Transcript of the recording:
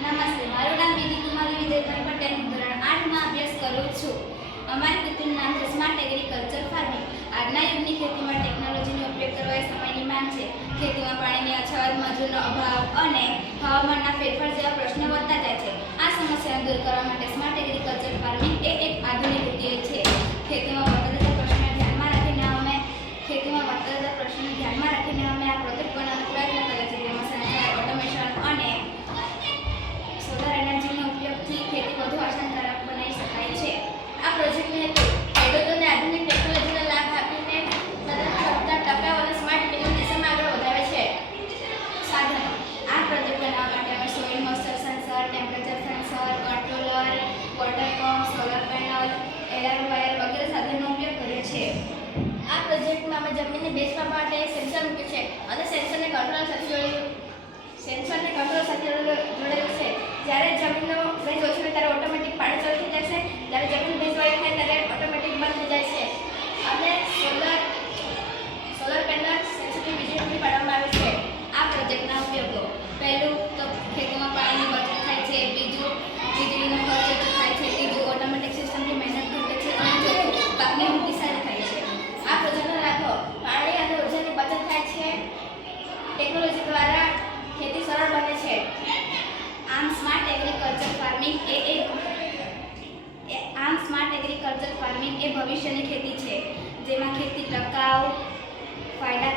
નમસ્તે, મારું નામ બીજી કુમારી વિજયભાઈ પટેલ. હું ધોરણ 8 માં અભ્યાસ કરું છું. અમારી કૃતિનું નામ છે સ્માર્ટ એગ્રીકલ્ચર ફાર્મિંગ. આજના યુગની ખેતીમાં ટેકનોલોજીનો ઉપયોગ કરવા એ સમયની માંગ છે. ખેતીમાં પાણીની અછત, મજૂરનો અભાવ અને હવામાનના ફેરફાર જેવા પ્રશ્નો વધતા જાય છે. આ સમસ્યાને દૂર કરવા માટે સ્માર્ટ એગ્રીકલ્ચર ફાર્મિંગ એ એક આધુનિક ઉકેલ છે. ખેતીમાં વધતા જતા પ્રશ્નોને ધ્યાનમાં રાખીને અમે આ પ્રોજેક્ટ બનાવવાનો પ્રયત્ન કર્યો છે. જેમાં સેન્સર, ઓટોમેશન અને સોલર એનર્જીનો ઉપયોગથી ખેતી વધુ આસાનકારક બનાવી શકાય છે. આ પ્રોજેક્ટનો હેતુ ખેડૂતોને આધુનિક ટેકનોલોજીનો લાભ આપીને સતત ટકાઉ અને સ્માર્ટ ખેતીની દિશામાં આગળ વધારે છે. સાધનો: આ પ્રોજેક્ટ બનાવવા માટે અમે soil moisture sensor, temperature sensor, controller, water pump, solar panel, error wire વગેરે સાધનોનો ઉપયોગ કર્યો છે. આ પ્રોજેક્ટમાં અમે જમીનને ભેજ માપવા માટે સેન્સર મૂક્યું છે અને સેન્સરને કંટ્રોલ સાથે જોડેલું છે. જ્યારે જમીનનો ભેજ ઓછો હોય ત્યારે ઓટોમેટિક પાણી ચાલુ થઈ જશે. જ્યારે જમીન ભેજવાળી થાય ત્યારે ઓટોમેટિક બંધ થઈ જાય છે. અને સોલર પેનલ સેન્સરથી વીજળી પૂરી પાડવામાં આવે છે. આ પ્રોજેક્ટના ઉપયોગો: પહેલું તો ખેતીમાં પાણીની બચત થાય છે. બીજું, વીજળીનો ખર્ચ ઓછો થાય છે. ત્રીજું, ઓટોમેટિક સિસ્ટમથી મહેનત ઘટે છે. અને ચોથું, પાકની વૃદ્ધિ સારી થાય છે. આ પ્રોજેક્ટના લાભો: પાણી અને ઉર્જાની બચત થાય છે. ટેકનોલોજી દ્વારા ખેતી સરળ બને છે. આમ સ્માર્ટ એગ્રીકલ્ચર ફાર્મિંગ એ ભવિષ્યની ખેતી છે, જેમાં ખેતી ટકાઉ, ફાયદા